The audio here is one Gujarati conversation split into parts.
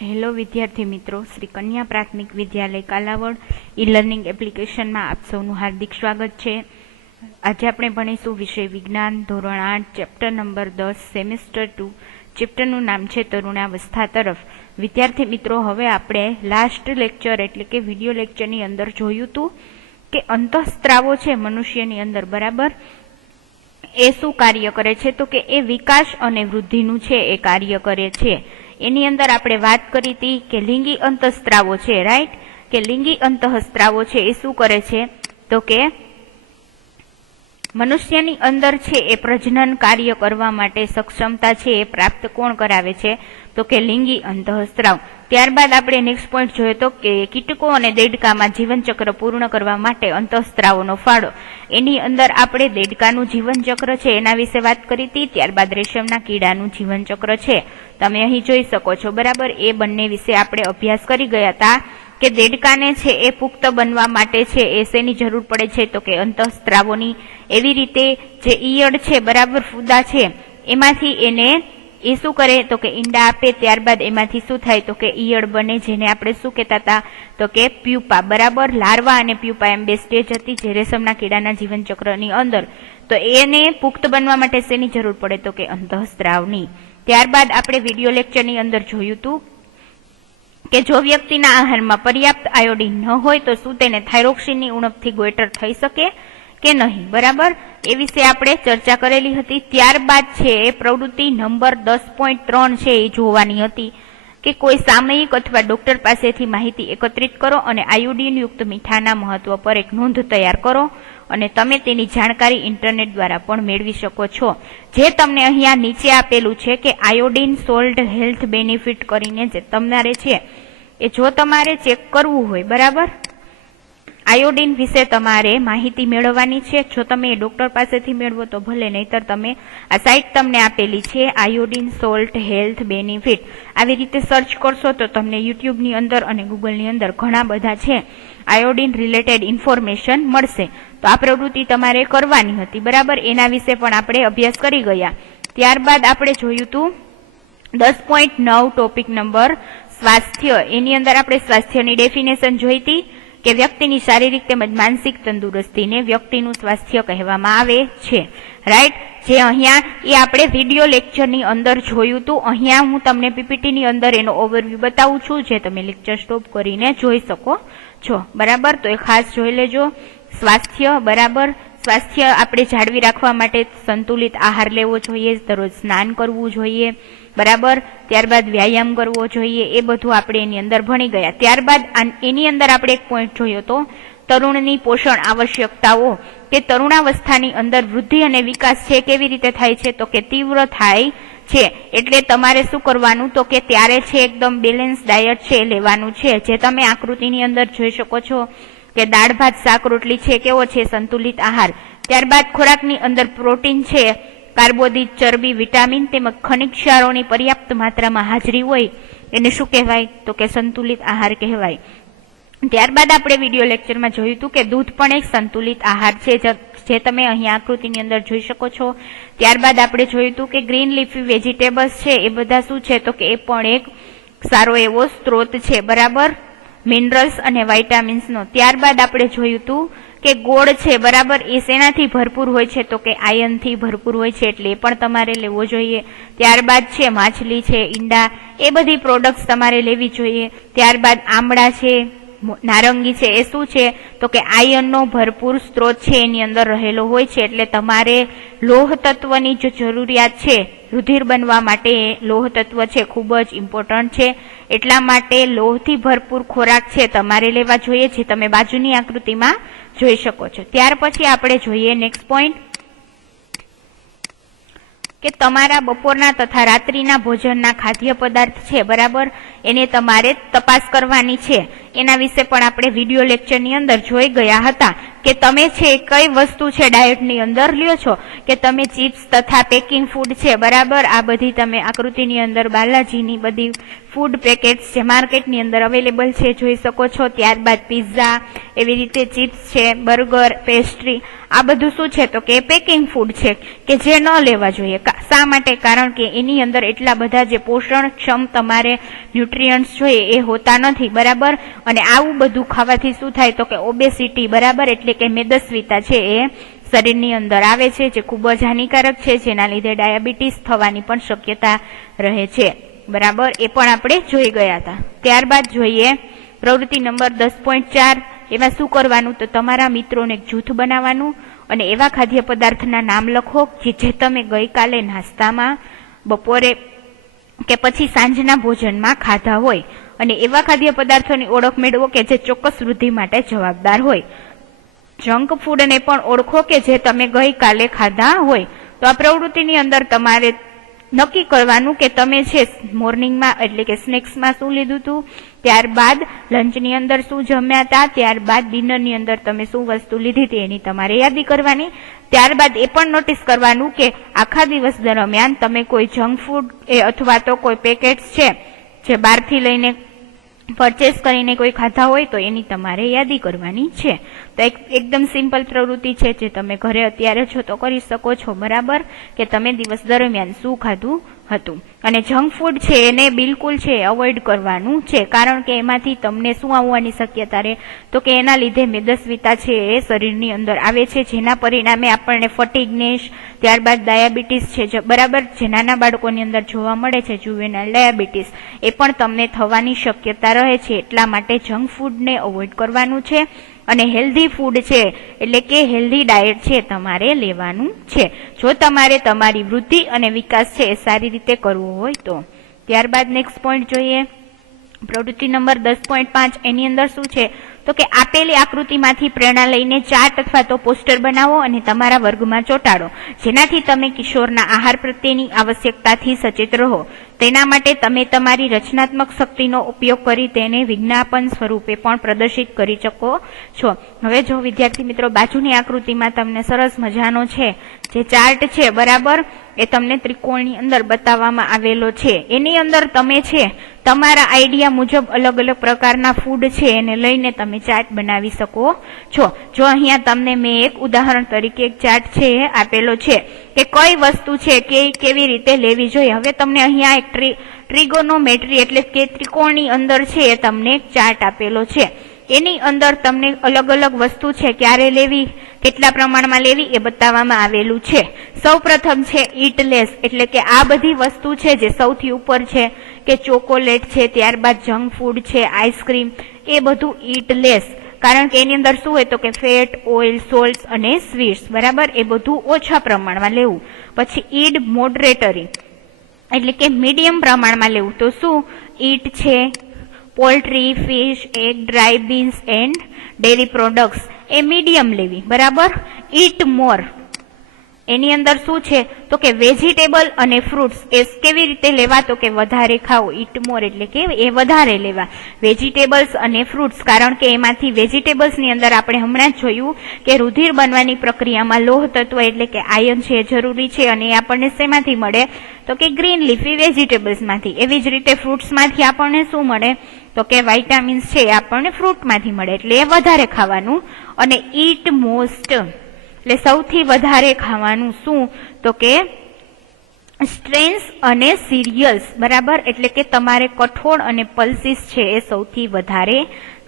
હેલો વિદ્યાર્થી મિત્રો, શ્રી કન્યા પ્રાથમિક વિદ્યાલય કાલાવડ ઈ લર્નિંગ એપ્લિકેશનમાં આપ સૌનું હાર્દિક સ્વાગત છે। આજે આપણે ભણીશું વિષય વિજ્ઞાન ધોરણ 8 ચેપ્ટર નંબર 10 સેમેસ્ટર 2। ચેપ્ટરનું નામ છે તરુણાવસ્થા તરફ। વિદ્યાર્થી મિત્રો, હવે આપણે લાસ્ટ લેક્ચર એટલે કે વિડીયો લેક્ચરની અંદર જોયું હતું કે અંતઃસ્ત્રાવો છે મનુષ્યની અંદર, બરાબર, એ શું કાર્ય કરે છે? તો કે એ વિકાસ અને વૃદ્ધિનું છે એ કાર્ય કરે છે। એની અંદર આપણે વાત કરી હતી કે લિંગી અંતઃસ્ત્રાવો છે, રાઈટ, કે લિંગી અંતઃસ્ત્રાવો છે એ શું કરે છે? તો કે મનુષ્યની અંદર છે એ પ્રજનન કાર્ય કરવા માટે સક્ષમતા છે એ પ્રાપ્ત કોણ કરાવે છે? તો કે લિંગી અંતઃસ્ત્રાવ। ત્યારબાદ આપણે નેક્સ્ટ પોઈન્ટ જોયો તો કે કીટકો અને દેડકામાં જીવનચક્ર પૂર્ણ કરવા માટે અંતઃસ્ત્રાવોનો ફાળો। એની અંદર આપણે દેડકાનું જીવનચક્ર છે એના વિશે વાત કરી હતી। ત્યારબાદ રેશમના કીડાનું જીવનચક્ર છે, તમે અહીં જોઈ શકો છો, બરાબર। એ બંને વિશે આપણે અભ્યાસ કરી ગયા હતા કે દેડકાને છે એ પુખ્ત બનવા માટે છે એ શેની જરૂર પડે છે? તો કે અંતઃસ્ત્રાવોની। એવી રીતે જે ઈયળ છે, બરાબર, ફૂદા છે, એમાંથી એને એ શું કરે? તો કે ઈંડા આપે। ત્યારબાદ એમાંથી શું થાય? તો કે ઈયળ બને, જેને આપણે શું કહેતા હતા? તો કે પ્યુપા, બરાબર। લાર્વા અને પ્યુપા એમ બે સ્ટેજ હતી જે રેશમના કીડાના જીવનચક્રની અંદર। તો એને પુખ્ત બનવા માટે શેની જરૂર પડે? તો કે અંતઃસ્ત્રાવની। ત્યારબાદ આપણે વિડીયો લેક્ચરની અંદર જોયું હતું કે જો વ્યક્તિના આહારમાં પર્યાપ્ત આયોડીન ન હોય તો શું તેને થાઇરોક્સિનની ઉણપથી ગોઈટર થઈ શકે કે નહીં, બરાબર? એ વિશે આપણે ચર્ચા કરેલી હતી। ત્યારબાદ છે એ પ્રવૃત્તિ નંબર 10.3 છે એ જોવાની હતી કે કોઈ સામયિક અથવા ડોક્ટર પાસેથી માહિતી એકત્રિત કરો અને આયોડીન યુક્ત મીઠાના મહત્વ પર એક નોંધ તૈયાર કરો અને તમે તેની જાણકારી ઇન્ટરનેટ દ્વારા પણ મેળવી શકો છો। જે તમને અહીંયા નીચે આપેલું છે કે આયોડીન સોલ્ટ હેલ્થ બેનિફિટ કરીને જે તમારે છે એ જો તમારે ચેક કરવું હોય, બરાબર, આયોડીન વિશે તમારે માહિતી મેળવવાની છે। જો તમે ડોક્ટર પાસેથી મેળવો તો ભલે, નહીતર તમે આ સાઇટ તમને આપેલી છે આયોડીન સોલ્ટ હેલ્થ બેનિફિટ, આવી રીતે સર્ચ કરશો તો તમને યુટ્યુબની અંદર અને ગૂગલની અંદર ઘણા બધા છે આયોડીન રિલેટેડ ઇન્ફોર્મેશન મળશે। તો આ પ્રવૃત્તિ તમારે કરવાની હતી, બરાબર, એના વિશે પણ આપણે અભ્યાસ કરી ગયા। ત્યારબાદ આપણે જોયું હતું 10.9 ટોપિક નંબર સ્વાસ્થ્ય। એની અંદર આપણે સ્વાસ્થ્યની ડેફિનેશન જોઈ હતી કે વ્યક્તિની શારીરિક તેમજ માનસિક તંદુરસ્તીને વ્યક્તિનું સ્વાસ્થ્ય કહેવામાં આવે છે, રાઈટ। જે અહીંયા એ આપણે વિડીયો લેક્ચરની અંદર જોયું હતું। અહીંયા હું તમને પીપીટીની અંદર એનો ઓવરવ્યૂ બતાવું છું, જે તમે લેક્ચર સ્ટોપ કરીને જોઈ શકો છો, બરાબર। તો એ ખાસ જોઈ લેજો। સ્વાસ્થ્ય, બરાબર, સ્વાસ્થ્ય આપણે જાળવી રાખવા માટે સંતુલિત આહાર લેવો જોઈએ, દરરોજ સ્નાન કરવું જોઈએ, બરાબર, ત્યારબાદ વ્યાયામ કરવો જોઈએ, એ બધું આપણે એની અંદર ભણી ગયા। ત્યારબાદ એની અંદર આપણે એક પોઈન્ટ જોયો તો તરુણની પોષણ આવશ્યકતાઓ, કે તરુણાવસ્થાની અંદર વૃદ્ધિ અને વિકાસ છે કેવી રીતે થાય છે? તો કે તીવ્ર થાય છે। એટલે તમારે શું કરવાનું? તો કે ત્યારે છે એકદમ બેલેન્સ ડાયટ છે લેવાનું છે, જે તમે આકૃતિની અંદર જોઈ શકો છો કે દાળ ભાત શાક રોટલી છે, કેવો છે? સંતુલિત આહાર। ત્યારબાદ ખોરાકની અંદર પ્રોટીન છે, કાર્બોદિત, ચરબી, વિટામિન તેમજ ખનિજ ક્ષારોની પર્યાપ્ત માત્રામાં હાજરી હોય એને શું કહેવાય? તો કે સંતુલિત આહાર કહેવાય। ત્યારબાદ આપણે વિડીયો લેક્ચરમાં જોયું હતું કે દૂધ પણ એક સંતુલિત આહાર છે, જે તમે અહીંયા આકૃતિની અંદર જોઈ શકો છો। ત્યારબાદ આપણે જોયું હતું કે ગ્રીન લીફી વેજીટેબલ્સ છે એ બધા શું છે? તો કે એ પણ એક સારો એવો સ્ત્રોત છે, બરાબર, મિનરલ્સ અને વાઇટામિન્સનો। ત્યારબાદ આપણે જોયું હતું કે ગોળ છે, બરાબર, એ શેનાથી ભરપૂર હોય છે? તો કે આયનથી ભરપૂર હોય છે, એટલે એ પણ તમારે લેવો જોઈએ। ત્યારબાદ છે માછલી છે, ઈંડા, એ બધી પ્રોડક્ટ્સ તમારે લેવી જોઈએ। ત્યારબાદ આમળા છે, નારંગી છે, એ શું છે? તો કે આયનનો ભરપૂર સ્ત્રોત છે એની અંદર રહેલો હોય છે, એટલે તમારે લોહ તત્વની જો જરૂરિયાત છે રુધિર બનવા માટે, લોહ તત્વ છે ખૂબ જ ઇમ્પોર્ટન્ટ છે, એટલા માટે લોહથી ભરપૂર ખોરાક છે તમારે લેવા જોઈએ, જે તમે બાજુની આકૃતિમાં જોઈ શકો છો। ત્યાર પછી આપણે જોઈએ નેક્સ્ટ પોઈન્ટ કે તમારા બપોરના તથા રાત્રિના ભોજનના ખાદ્ય પદાર્થ છે, બરાબર, એને તમારે તપાસ કરવાની છે। એના વિશે પણ આપણે વિડીયો લેક્ચરની અંદર જોઈ ગયા હતા કે તમે છે કઈ વસ્તુ છે ડાયટની અંદર લ્યો છો, કે તમે ચિપ્સ તથા પેકિંગ ફૂડ છે, બરાબર, આ બધી તમે આકૃતિની અંદર બાલાજીની બધી ફૂડ પેકેટ્સ જે માર્કેટની અંદર અવેલેબલ છે જોઈ શકો છો। ત્યારબાદ પિઝા, એવી રીતે ચિપ્સ છે, બર્ગર, પેસ્ટ્રી, આ બધું શું છે તો કે પેકિંગ ફૂડ છે કે જે ન લેવા જોઈએ. શા માટે? કારણ કે એની અંદર એટલા બધા જે પોષણક્ષમ તમારે ન્યુટ્રિયન્ટ્સ જોઈએ એ હોતા નથી, બરાબર. અને આવું બધું ખાવાથી શું થાય તો કે ઓબેસિટી, બરાબર, એટલે કે મેદસ્વીતા છે એ શરીરની અંદર આવે છે, જે ખૂબ જ હાનિકારક છે, જેના લીધે ડાયાબિટીસ થવાની પણ શક્યતા રહે છે, બરાબર. એ પણ આપણે જોઈ ગયા હતા. ત્યારબાદ જોઈએ પ્રવૃત્તિ નંબર 10.4. એમાં શું કરવાનું તો તમારા મિત્રોને એક જૂથ બનાવવાનું અને એવા ખાદ્ય પદાર્થના નામ લખો કે જે તમે ગઈકાલે નાસ્તામાં, બપોરે કે પછી સાંજના ભોજનમાં ખાધા હોય, અને એવા ખાદ્ય પદાર્થોની ઓળખ મેળવો કે જે ચોક્કસ વૃદ્ધિ માટે જવાબદાર હોય. જંક ફૂડને પણ ઓળખો કે જે તમે ગઈકાલે ખાધા હોય. તો આ પ્રવૃત્તિની અંદર તમારે નક્કી કરવાનું કે તમે છે મોર્નિંગમાં એટલે કે સ્નેક્સમાં શું લીધું હતું, ત્યારબાદ લંચની અંદર શું જમ્યા હતા, ત્યારબાદ ડિનરની અંદર તમે શું વસ્તુ લીધી હતી એની તમારે યાદી કરવાની. ત્યારબાદ એ પણ નોટિસ કરવાનું કે આખા દિવસ દરમિયાન તમે કોઈ જંક ફૂડ અથવા તો કોઈ પેકેટ્સ છે જે બહારથી લઈને પરચેસ કરીને કોઈ ખાધા હોય તો એની તમારે યાદી કરવાની છે. તો એકદમ સિમ્પલ પ્રવૃત્તિ છે જે તમે ઘરે અત્યારે છો તો કરી શકો છો, બરાબર, કે તમે દિવસ દરમિયાન શું ખાધું હતું. અને જંક ફૂડ છે એને બિલકુલ છે અવોઇડ કરવાનું છે, કારણ કે એમાંથી તમને શું આવવાની શક્યતા રહે તો કે એના લીધે મેદસ્વીતા છે એ શરીરની અંદર આવે છે, જેના પરિણામે આપણને ફટીગનેસ, ત્યારબાદ ડાયાબિટીસ છે, બરાબર, જે નાના બાળકોની અંદર જોવા મળે છે, જુવેનાઇલ ડાયાબિટીસ, એ પણ તમને થવાની શક્યતા રહે છે. એટલા માટે જંક ફૂડને અવોઇડ કરવાનું છે અને હેલ્ધી ફૂડ છે એટલે કે હેલ્ધી ડાયટ છે તમારે લેવાનું છે, જો તમારે તમારી વૃદ્ધિ અને વિકાસ છે એ સારી રીતે કરવો હોય તો. ત્યારબાદ નેક્સ્ટ પોઈન્ટ જોઈએ પ્રવૃત્તિ નંબર 10.5. એની અંદર શું છે તો કે આપેલી આકૃતિમાંથી પ્રેરણા લઈને ચાર્ટ અથવા તો પોસ્ટર બનાવો અને તમારા વર્ગમાં ચોંટાડો, જેનાથી તમે કિશોરના આહાર પ્રત્યેની આવશ્યકતાથી સચેત રહો. તેના માટે તમે તમારી રચનાત્મક શક્તિનો ઉપયોગ કરી તેને વિજ્ઞાપન સ્વરૂપે પણ પ્રદર્શિત કરી શકો છો. હવે જો વિદ્યાર્થી મિત્રો બાજુની આકૃતિમાં તમને સરસ મજાનો છે જે ચાર્ટ છે, બરાબર, એ તમને ત્રિકોણની અંદર બતાવવામાં આવેલો છે. એની અંદર તમે છે તમારા આઈડિયા મુજબ અલગ અલગ પ્રકારના ફૂડ છે એને લઈને તમે ચાર્ટ બનાવી શકો છો. જો અહીંયા તમને મેં એક ઉદાહરણ તરીકે એક ચાર્ટ છે આપેલો છે કે કઈ વસ્તુ છે કે કેવી રીતે લેવી જોઈએ. હવે તમને અહીંયા એક ટ્રિગોનોમેટ્રી એટલે કે ત્રિકોણની અંદર છે એ તમને એક ચાર્ટ આપેલો છે. એની અંદર તમને અલગ અલગ વસ્તુ છે ક્યારે લેવી, કેટલા પ્રમાણમાં લેવી એ બતાવવામાં આવેલું છે. સૌ પ્રથમ છે ઈટ લેસ, એટલે કે આ બધી વસ્તુ છે જે સૌથી ઉપર છે કે ચોકોલેટ છે, ત્યારબાદ જંક ફૂડ છે, આઈસ્ક્રીમ, એ બધું ઈટ લેસ, કારણ કે એની અંદર શું હોય તો કે ફેટ, ઓઇલ, સોલ્ટ અને સ્વીટ્સ, બરાબર, એ બધું ઓછા પ્રમાણમાં લેવું. પછી ઈટ મોડરેટરી એટલે કે મીડિયમ પ્રમાણમાં લેવું. તો શું ઈટ છે poultry, fish, egg, dry beans and dairy products એ મીડિયમ લેવી, બરાબર. ઈટ મોર એની અંદર શું છે તો કે વેજીટેબલ અને ફ્રૂટ્સ એ કેવી રીતે લેવા તો કે વધારે ખાઓ. ઈટ મોર એટલે કે એ વધારે લેવા વેજીટેબલ્સ અને ફ્રૂટ્સ, કારણ કે એમાંથી વેજીટેબલ્સની અંદર આપણે હમણાં જ જોયું કે રુધિર બનવાની પ્રક્રિયામાં લોહ તત્વ એટલે કે આયર્ન છે જરૂરી છે, અને એ આપણને શેમાંથી મળે તો કે ગ્રીન લીફી વેજીટેબલ્સમાંથી. એવી જ રીતે ફ્રૂટ્સમાંથી આપણને શું મળે તો કે વાઇટામિન્સ છે એ આપણને ફ્રૂટમાંથી મળે, એટલે એ વધારે ખાવાનું. અને ઈટ મોસ્ટ એટલે સૌથી વધારે ખાવાનું શું તો કે સ્ટ્રેન્સ અને સિરિયલ્સ, બરાબર, એટલે કે તમારે કઠોળ અને પલ્સીસ છે એ સૌથી વધારે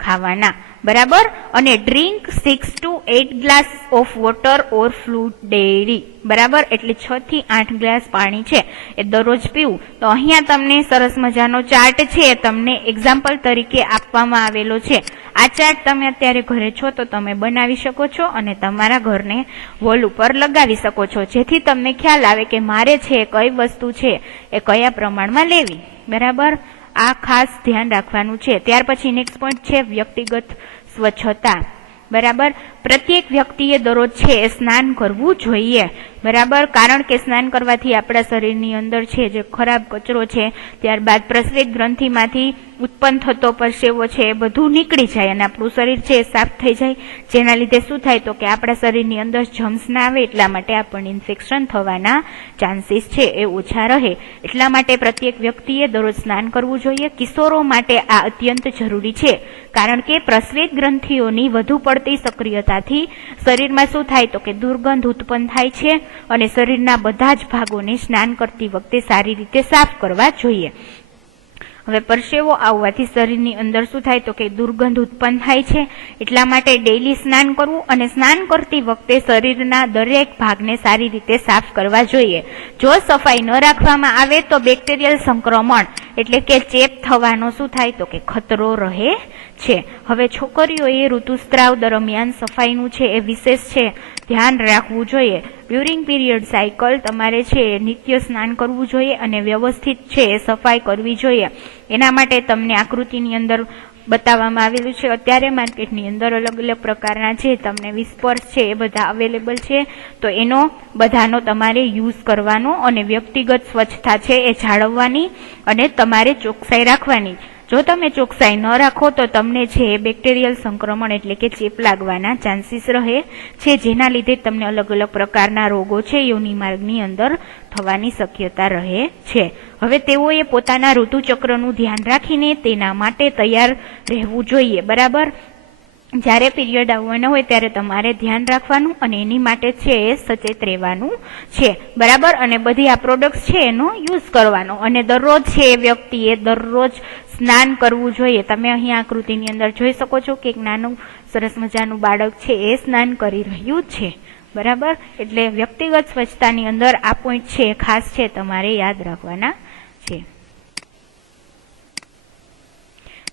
ખાવાના, બરાબર. અને drink 6 to 8 glass of water or fruit dairy, બરાબર, એટલે 6 થી 8 ગ્લાસ પાણી છે એ દરરોજ પીવું. તો અહીંયા તમને સરસ મજાનો ચાર્ટ છે એ તમને એક્ઝામ્પલ તરીકે આપવામાં આવેલો છે. આ ચાર્ટ તમે અત્યારે ઘરે છો તો તમે બનાવી શકો છો અને તમારા ઘરને વોલ ઉપર લગાવી શકો છો, જેથી તમને ખ્યાલ આવે કે મારે છે કઈ વસ્તુ છે એ કયા પ્રમાણમાં લેવી, બરાબર. આ ખાસ ધ્યાન રાખવાનું છે. ત્યાર પછી નેક્સ્ટ પોઈન્ટ છે વ્યક્તિગત સ્વચ્છતા, બરાબર. પ્રત્યેક વ્યક્તિએ દરરોજ છે એ સ્નાન કરવું જોઈએ, બરાબર, કારણ કે સ્નાન કરવાથી આપણા શરીરની અંદર છે જે ખરાબ કચરો છે, ત્યારબાદ પ્રસ્વેદ ગ્રંથિમાંથી ઉત્પન્ન થતો પરસેવો છે એ બધું નીકળી જાય અને આપણું શરીર છે એ સાફ થઈ જાય, જેના લીધે શું થાય તો કે આપણા શરીરની અંદર જમ્સ ના આવે, એટલા માટે આપણને ઇન્ફેક્શન થવાના ચાન્સીસ છે એ ઓછા રહે. એટલા માટે પ્રત્યેક વ્યક્તિએ દરરોજ સ્નાન કરવું જોઈએ. કિશોરો માટે આ અત્યંત જરૂરી છે, કારણ કે પ્રસ્વેદ ગ્રંથિઓની વધુ પડતી સક્રિયતાથી શરીરમાં શું થાય તો કે દુર્ગંધ ઉત્પન્ન થાય છે અને શરીરના બધા જ ભાગોને સ્નાન કરતી વખતે સારી રીતે સાફ કરવા જોઈએ. હવે પરસેવો આવવાથી શરીરની અંદર શું થાય તો કે દુર્ગંધ ઉત્પન્ન થાય છે, એટલા માટે ડેઈલી સ્નાન કરવું અને સ્નાન કરતી વખતે શરીરના દરેક ભાગને સારી રીતે સાફ કરવા જોઈએ. જો સફાઈ ન રાખવામાં આવે તો બેક્ટેરિયલ સંક્રમણ એટલે કે ચેપ થવાનો શું થાય તો કે ખતરો રહે છે. હવે છોકરીઓએ ઋતુસ્ત્રાવ દરમિયાન સફાઈનું છે એ વિશેષ છે ધ્યાન રાખવું જોઈએ. ડ્યુરિંગ પીરિયડ સાયકલ તમારે છે નિત્ય સ્નાન કરવું જોઈએ અને વ્યવસ્થિત છે સફાઈ કરવી જોઈએ. એના માટે તમને આકૃતિની અંદર બતાવવામાં આવેલું છે. અત્યારે માર્કેટની અંદર અલગ અલગ પ્રકારના છે તમને વિસ્પર્સ છે એ બધા અવેલેબલ છે, તો એનો બધાનો તમારે યુઝ કરવાનો અને વ્યક્તિગત સ્વચ્છતા છે એ જાળવવાની અને તમારે ચોકસાઈ રાખવાની. જો તમે ચોકસાઈ ન રાખો તો તમને છે બેક્ટેરિયલ સંક્રમણ એટલે કે ચેપ લાગવાના ચાન્સીસ રહે છે, જેના લીધે તમને અલગ અલગ પ્રકારના રોગો છે યોનિ માર્ગની અંદર થવાની શક્યતા રહે છે. હવે તેઓએ પોતાના ઋતુચક્રનું ધ્યાન રાખીને તેના માટે તૈયાર રહેવું જોઈએ. બરાબર, જ્યારે પીરિયડ આવવાના હોય ત્યારે તમારે ધ્યાન રાખવાનું અને એની માટે છે એ સચેત રહેવાનું છે. બરાબર, અને બધી આ પ્રોડક્ટ્સ છે એનો યુઝ કરવાનો અને દરરોજ છે એ વ્યક્તિએ દરરોજ સ્નાન કરવું જોઈએ. તમે અહીં આકૃતિની અંદર જોઈ શકો છો કે એક નાનું સરસ મજાનું બાળક છે એ સ્નાન કરી રહ્યું છે. બરાબર, એટલે વ્યક્તિગત સ્વચ્છતાની અંદર આ પોઈન્ટ છે ખાસ છે તમારે યાદ રાખવાના છે.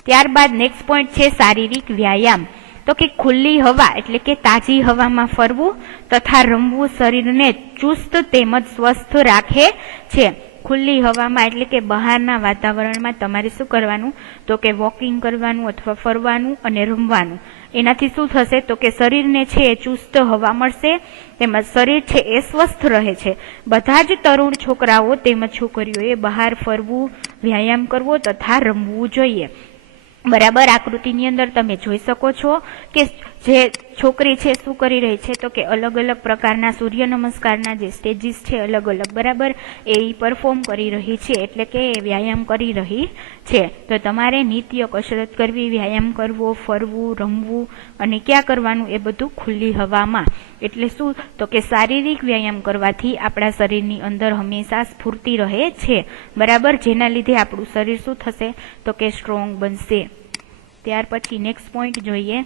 ત્યારબાદ નેક્સ્ટ પોઈન્ટ છે શારીરિક વ્યાયામ. તો કે ખુલ્લી હવા એટલે કે તાજી હવામાં ફરવું તથા રમવું શરીરને ચુસ્ત તેમજ સ્વસ્થ રાખે છે. ખુલ્લી હવામાં એટલે કે બહારના વાતાવરણમાં તમારે શું કરવાનું તો કે વોકિંગ કરવાનું અથવા ફરવાનું અને રમવાનું. એનાથી શું થશે તો કે શરીરને છે એ ચુસ્ત હવા મળશે, તેમજ શરીર છે એ સ્વસ્થ રહે છે. બધા જ તરુણ છોકરાઓ તેમજ છોકરીઓએ બહાર ફરવું, વ્યાયામ કરવો તથા રમવું જોઈએ. બરાબર, આકૃતિની અંદર તમે જોઈ શકો છો કે જે છોકરી છે શું કરી રહી છે તો કે અલગ અલગ પ્રકારના સૂર્ય નમસ્કારના જે સ્ટેજીસ છે અલગ અલગ બરાબર એ પરફોર્મ કરી રહી છે, એટલે કે વ્યાયામ કરી રહી છે. તો તમારે નિત્ય કસરત કરવી, વ્યાયામ કરવો, ફરવું, રમવું અને ક્યાં કરવાનું એ બધું ખુલ્લી હવામાં. એટલે શું તો કે શારીરિક વ્યાયામ કરવાથી આપણા શરીરની અંદર હંમેશા સ્ફૂર્તિ રહે છે. બરાબર, જેના લીધે આપણું શરીર શું થશે તો કે સ્ટ્રોંગ બનશે. ત્યાર પછી નેક્સ્ટ પોઈન્ટ જોઈએ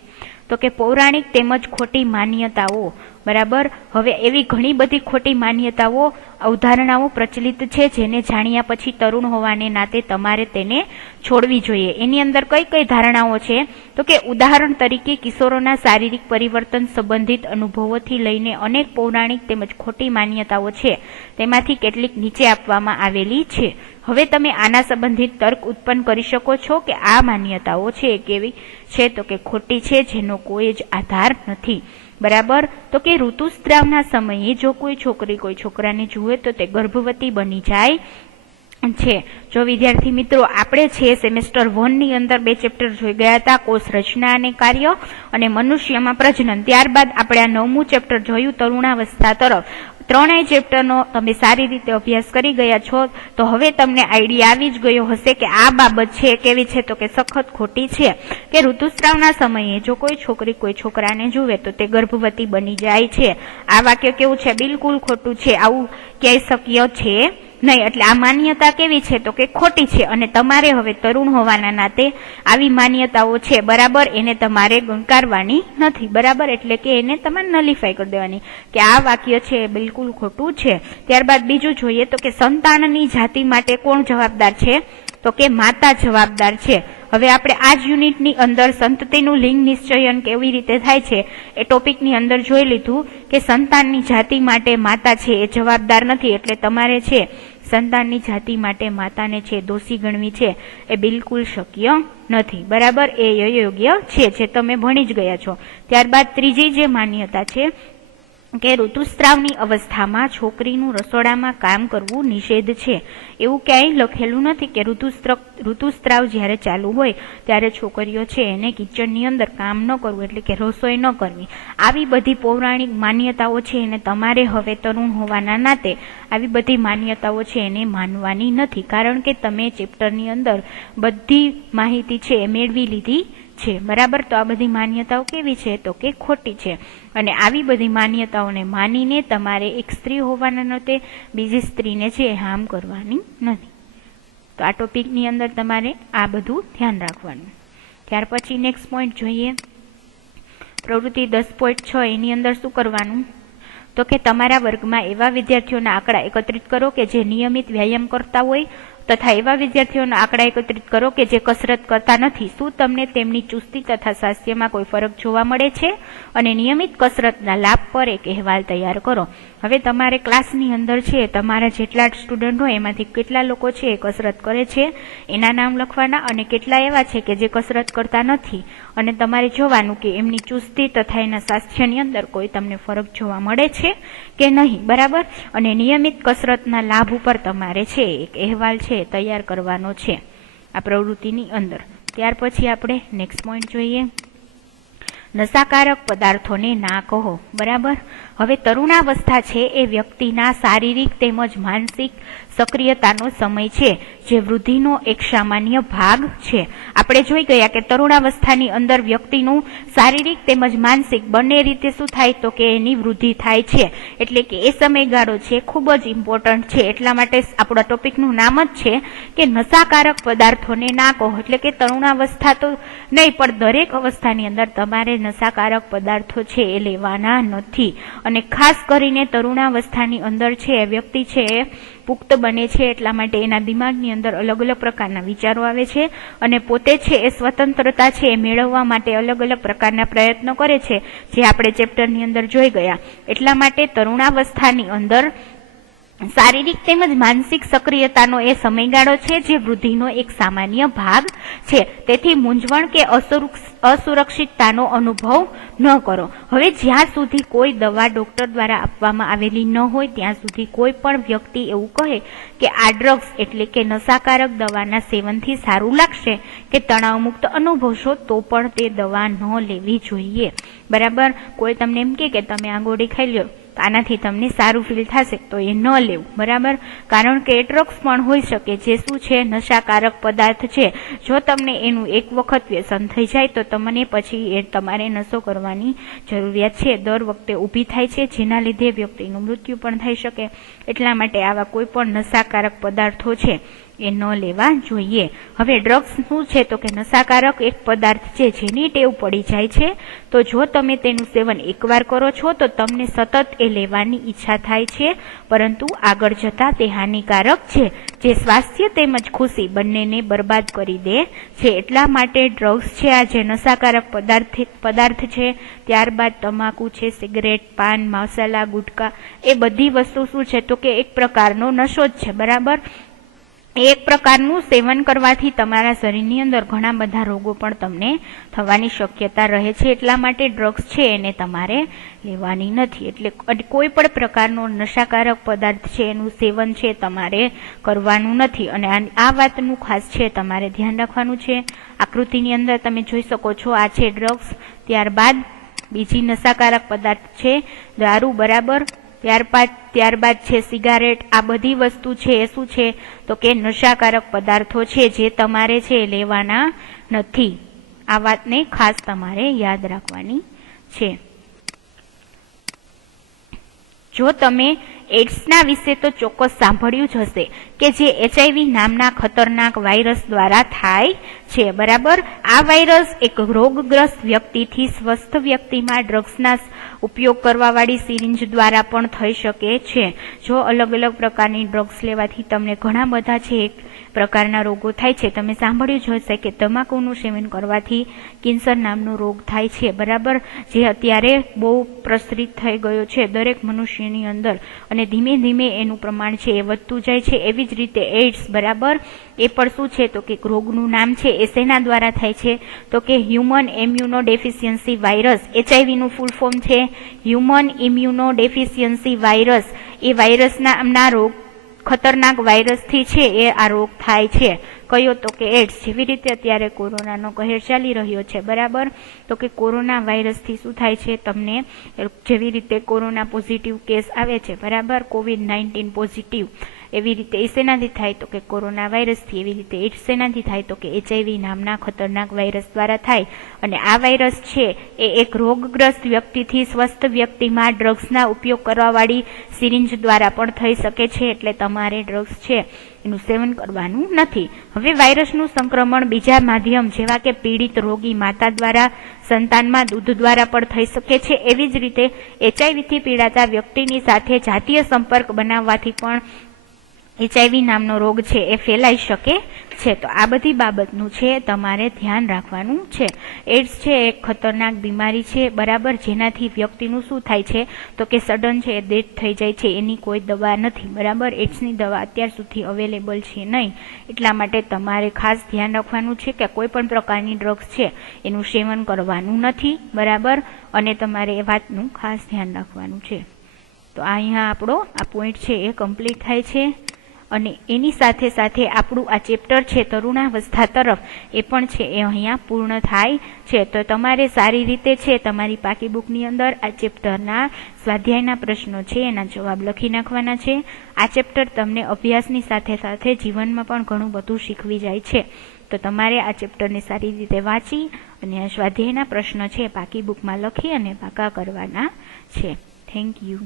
તો કે પૌરાણિક તેમજ ખોટી માન્યતાઓ. બરાબર, હવે એવી ઘણી બધી ખોટી માન્યતાઓ, અવધારણાઓ પ્રચલિત છે જેને જાણ્યા પછી તરુણ હોવાને નાતે તમારે તેને છોડવી જોઈએ. એની અંદર કઈ કઈ ધારણાઓ છે તો કે ઉદાહરણ તરીકે કિશોરોના શારીરિક પરિવર્તન સંબંધિત અનુભવોથી લઈને અનેક પૌરાણિક તેમજ ખોટી માન્યતાઓ છે, તેમાંથી કેટલીક નીચે આપવામાં આવેલી છે. હવે તમે આના સંબંધિત તર્ક ઉત્પન્ન કરી શકો છો કે આ માન્યતાઓ છે કેવી છે તો કે ખોટી છે, જેનો કોઈ જ આધાર નથી. બરાબર, તો કે ઋતુસ્ત્રાવના સમયે જો કોઈ છોકરી કોઈ છોકરાને જુએ તો તે ગર્ભવતી બની જાય છે. જો વિદ્યાર્થી મિત્રો આપણે છે સેમેસ્ટર 1 ની અંદર 2 ચેપ્ટર જોઈ ગયા હતા, કોષ રચના અને કાર્ય અને મનુષ્યમાં પ્રજનન. ત્યારબાદ આપણે આ 9મું ચેપ્ટર જોયું તરુણાવસ્થા તરફ. ત્રણેય ચેપ્ટરનો તમે સારી રીતે અભ્યાસ કરી ગયા છો, તો હવે તમને આઈડિયા આવી જ ગયો હશે કે આ બાબત છે કેવી છે તો કે સખત ખોટી છે કે ઋતુસ્રાવના સમયે જો કોઈ છોકરી કોઈ છોકરાને જુએ તો તે ગર્ભવતી બની જાય છે. આ વાક્ય કેવું છે? બિલકુલ ખોટું છે, આવું ક્યાંય શક્ય છે નહીં. એટલે આ માન્યતા કેવી છે તો કે ખોટી છે અને તમારે હવે તરુણ હોવાના નાતે આવી માન્યતાઓ છે બરાબર એને તમારે ગણકારવાની નથી. બરાબર, એટલે કે એને તમારે નલિફાઈ કરી દેવાની કે આ વાક્ય છે એ બિલકુલ ખોટું છે. ત્યારબાદ બીજું જોઈએ તો કે સંતાનની જાતિ માટે કોણ જવાબદાર છે તો કે માતા જવાબદાર છે. હવે આપણે આ જ યુનિટની અંદર સંતતિનું લિંગ નિશ્ચયન કેવી રીતે થાય છે એ ટોપિકની અંદર જોઈ લીધું કે સંતાનની જાતિ માટે માતા છે એ જવાબદાર નથી. એટલે તમારે છે સંતાનની જાતિ માટે માતાને છે દોષી ગણવી છે એ બિલકુલ શક્ય નથી. બરાબર, એ અયોગ્ય છે જે તમે ભણી જ ગયા છો. ત્યારબાદ ત્રીજી જે માન્યતા છે કે ઋતુસ્રાવની અવસ્થામાં છોકરીનું રસોડામાં કામ કરવું નિષેધ છે. એવું ક્યાંય લખેલું નથી કે ઋતુસ્રાવ જ્યારે ચાલુ હોય ત્યારે છોકરીઓ છે એને કિચનની અંદર કામ ન કરવું, એટલે કે રસોઈ ન કરવી. આવી બધી પૌરાણિક માન્યતાઓ છે એને તમારે હવે તરુણ હોવાના નાતે આવી બધી માન્યતાઓ છે એને માનવાની નથી, કારણ કે તમે ચેપ્ટરની અંદર બધી માહિતી છે એ મેળવી લીધી છે. બરાબર, તો આ બધી માન્યતાઓ કેવી છે તો કે ખોટી છે, અને આવી બધી માન્યતાઓને માનીને તમારે એક સ્ત્રી હોવાના નાતે બીજી સ્ત્રીને છે હાર્મ કરવાની નથી. તો આ ટોપિકની અંદર તમારે આ બધું ધ્યાન રાખવાનું. ત્યાર પછી નેક્સ્ટ પોઈન્ટ જોઈએ, પ્રવૃત્તિ 10.6. એની અંદર શું કરવાનું તો કે તમારા વર્ગમાં એવા વિદ્યાર્થીઓના આંકડા એકત્રિત કરો કે જે નિયમિત વ્યાયામ કરતા હોય તથા એવા વિદ્યાર્થીઓના આંકડા એકત્રિત કરો કે જે કસરત કરતા નથી. શું તમને તેમની ચુસ્તી તથા સ્વાસ્થ્યમાં કોઈ ફરક જોવા મળે છે? અને નિયમિત કસરતના લાભ પર એક અહેવાલ તૈયાર કરો. હવે તમારે ક્લાસની અંદર છે તમારા જેટલા સ્ટુડન્ટ હોય એમાંથી કેટલા લોકો છે એ કસરત કરે છે એના નામ લખવાના, અને કેટલા એવા છે કે જે કસરત કરતા નથી, અને તમારે જોવાનું કે એમની ચુસ્તી તથા એના સ્વાસ્થ્યની અંદર કોઈ તમને ફરક જોવા મળે છે કે નહીં. બરાબર, અને નિયમિત કસરતના લાભ ઉપર તમારે છે એક અહેવાલ છે તૈયાર કરવાનો છે આ પ્રવૃત્તિની અંદર. ત્યાર પછી આપણે નેક્સ્ટ પોઈન્ટ જોઈએ, નશાકારક પદાર્થોને ના કહો. બરાબર, હવે તરુણાવસ્થા છે એ વ્યક્તિના શારીરિક તેમજ માનસિક સક્રિયતાનો સમય છે જે વૃદ્ધિનો એક સામાન્ય ભાગ છે. આપણે જોઈ ગયા કે તરુણાવસ્થાની અંદર વ્યક્તિનું શારીરિક તેમજ માનસિક બંને રીતે શું થાય તો કે એની વૃદ્ધિ થાય છે, એટલે કે એ સમયગાળો છે ખૂબ જ ઇમ્પોર્ટન્ટ છે. એટલા માટે આપણા ટોપિકનું નામ જ છે કે નશાકારક પદાર્થોને ના કહો, એટલે કે તરુણાવસ્થા તો નહીં પણ દરેક અવસ્થાની અંદર તમારે નશાકારક પદાર્થો છે એ લેવાના નથી. અને ખાસ કરીને તરુણાવસ્થાની અંદર છે વ્યક્તિ છે એ પુખ્ત બને છે, એટલા માટે એના દિમાગની અંદર અલગ અલગ પ્રકારના વિચારો આવે છે, અને પોતે છે એ સ્વતંત્રતા છે એ મેળવવા માટે અલગ અલગ પ્રકારના પ્રયત્નો કરે છે, જે આપણે ચેપ્ટરની અંદર જોઈ ગયા. એટલા માટે તરુણાવસ્થાની અંદર શારીરિક તેમજ માનસિક સક્રિયતાનો એ સમયગાળો છે જે વૃદ્ધિનો એક સામાન્ય ભાગ છે. તેથી મૂંઝવણ કે અસુરક્ષિતતાનો અનુભવ ન કરો. હવે જ્યાં સુધી કોઈ દવા ડોક્ટર દ્વારા આપવામાં આવેલી ન હોય ત્યાં સુધી કોઈ પણ વ્યક્તિ એવું કહે કે આ ડ્રગ્સ એટલે કે નશાકારક દવાના સેવનથી સારું લાગશે કે તણાવમુક્ત અનુભવશો તો પણ તે દવા ન લેવી જોઈએ. બરાબર, કોઈ તમને એમ કે તમે આ ગોળી ખાઈ લો આનાથી તમને સારું ફીલ થશે તો એ ન લેવું. બરાબર, કારણ કે એ ડ્રગ્સ પણ હોઈ શકે જે શું છે નશાકારક પદાર્થ છે. જો તમને એનું એક વખત વ્યસન થઈ જાય તો તમને પછી એ તમારે નશો કરવાની જરૂરિયાત છે દર વખતે ઊભી થાય છે, જેના લીધે વ્યક્તિનું મૃત્યુ પણ થઈ શકે. એટલા માટે આવા કોઈ પણ નશાકારક પદાર્થો છે એ ન લેવા જોઈએ. હવે ડ્રગ્સ શું છે તો કે નશાકારક એક પદાર્થ છે જેની ટેવ પડી જાય છે, તો જો તમે તેનું સેવન એકવાર કરો છો તો તમને સતત એ લેવાની ઈચ્છા થાય છે, પરંતુ આગળ જતા તે હાનિકારક છે જે સ્વાસ્થ્ય તેમજ ખુશી બંનેને બરબાદ કરી દે છે. એટલા માટે ડ્રગ્સ છે આ જે નશાકારક પદાર્થ છે, ત્યારબાદ તમાકુ છે, સિગરેટ, પાન, મસાલા, ગુટકા, એ બધી વસ્તુ શું છે તો કે એક પ્રકારનો નશો જ છે. બરાબર, એક પ્રકારનું સેવન કરવાથી તમારા શરીરની અંદર ઘણા બધા રોગો પણ તમને થવાની શક્યતા રહે છે. એટલા માટે ડ્રગ્સ છે એને તમારે લેવાની નથી. એટલે કોઈ પણ પ્રકારનો નશાકારક પદાર્થ છે એનું સેવન છે તમારે કરવાનું નથી. અને આ વાતનું ખાસ છે તમારે ધ્યાન રાખવાનું છે. આકૃતિની અંદર તમે જોઈ શકો છો આ છે ડ્રગ્સ, ત્યારબાદ બીજી નશાકારક પદાર્થ છે દારૂ. બરાબર, ત્યારબાદ છે સિગારેટ. આ બધી વસ્તુ છે એ શું છે તો કે નશાકારક પદાર્થો છે જે તમારે છે લેવાના નથી. આ વાતને ખાસ તમારે યાદ રાખવાની છે. જો તમે એડ્સના વિશે તો ચોક્કસ સાંભળ્યું જ હશે કે જે HIV નામના ખતરનાક વાયરસ દ્વારા થાય છે. બરાબર, આ વાયરસ એક રોગગ્રસ્ત વ્યક્તિથી સ્વસ્થ વ્યક્તિમાં ડ્રગ્સના ઉપયોગ કરવાવાળી સિરિંજ દ્વારા પણ થઈ શકે છે. જો અલગ અલગ પ્રકારની ડ્રગ્સ લેવાથી તમને ઘણા બધા છે પ્રકારના રોગો થાય છે. તમે સાંભળ્યું જ હશે કે તમાકુનું સેવન કરવાથી કેન્સર નામનો રોગ થાય છે, બરાબર, જે અત્યારે બહુ પ્રસરિત થઈ ગયો છે દરેક મનુષ્યની અંદર, અને ધીમે ધીમે એનું પ્રમાણ છે એ વધતું જાય છે. એવી જ રીતે એઇડ્સ, બરાબર, એ પણ શું છે તો કે રોગનું નામ છે એ શેના દ્વારા થાય છે તો કે human immuno deficiency virus. HIV નું ફૂલ ફોર્મ છે હ્યુમન ઇમ્યુનો ડેફિશિયન્સી વાયરસ. એ વાયરસના રોગ, ખતરનાક વાયરસથી છે એ આ રોગ થાય છે. કયો તો કે એડ્સ. જેવી રીતે અત્યારે કોરોનાનો કહેર ચાલી રહ્યો છે, બરાબર, તો કે કોરોના વાયરસથી શું થાય છે, તમને જેવી રીતે કોરોના પોઝિટિવ કેસ આવે છે, બરાબર, COVID-19 પોઝિટિવ, એવી રીતે એ શેનાથી થાય તો કે કોરોના વાયરસથી. એવી રીતે એડ્સ શેનાથી થાય તો કે HIV નામના ખતરનાક વાયરસ દ્વારા થાય. અને આ વાયરસ છે એ એક રોગગ્રસ્ત વ્યક્તિથી સ્વસ્થ વ્યક્તિમાં ડ્રગ્સના ઉપયોગ કરવાવાળી સિરિંજ દ્વારા પણ થઈ શકે છે. એટલે તમારે ડ્રગ્સ છે એનું સેવન કરવાનું નથી. હવે વાયરસનું સંક્રમણ બીજા માધ્યમ જેવા કે પીડિત રોગી માતા દ્વારા, સંતાનમાં દૂધ દ્વારા પણ થઈ શકે છે. એવી જ રીતે HIV થી પીડાતા વ્યક્તિની સાથે જાતીય સંપર્ક બનાવવાથી પણ HIV નામનો રોગ છે એ ફેલાઈ શકે છે. તો આ બધી બાબતનું છે તમારે ધ્યાન રાખવાનું છે. એડ્સ છે એક ખતરનાક બીમારી છે, બરાબર, જેનાથી વ્યક્તિનું શું થાય છે તો કે સડન છે એ ડેથ થઈ જાય છે. એની કોઈ દવા નથી, બરાબર, એડ્સની દવા અત્યાર સુધી અવેલેબલ છે નહીં. એટલા માટે તમારે ખાસ ધ્યાન રાખવાનું છે કે કોઈ પણ પ્રકારની ડ્રગ્સ છે એનું સેવન કરવાનું નથી, બરાબર, અને તમારે એ વાતનું ખાસ ધ્યાન રાખવાનું છે. તો અહીંયા આપણો આ પોઈન્ટ છે એ કમ્પ્લીટ થાય છે. અને એની સાથે સાથે આપણું આ ચેપ્ટર છે તરુણાવસ્થા તરફ એ પણ છે એ અહીંયા પૂર્ણ થાય છે. તો તમારે સારી રીતે છે તમારી પાકી બુકની અંદર આ ચેપ્ટરના સ્વાધ્યાયના પ્રશ્નો છે એના જવાબ લખી નાખવાના છે. આ ચેપ્ટર તમને અભ્યાસની સાથે સાથે જીવનમાં પણ ઘણું બધું શીખવી જાય છે. તો તમારે આ ચેપ્ટરને સારી રીતે વાંચી અને આ સ્વાધ્યાયના પ્રશ્નો છે પાકી બુકમાં લખી અને પાકા કરવાના છે. Thank you.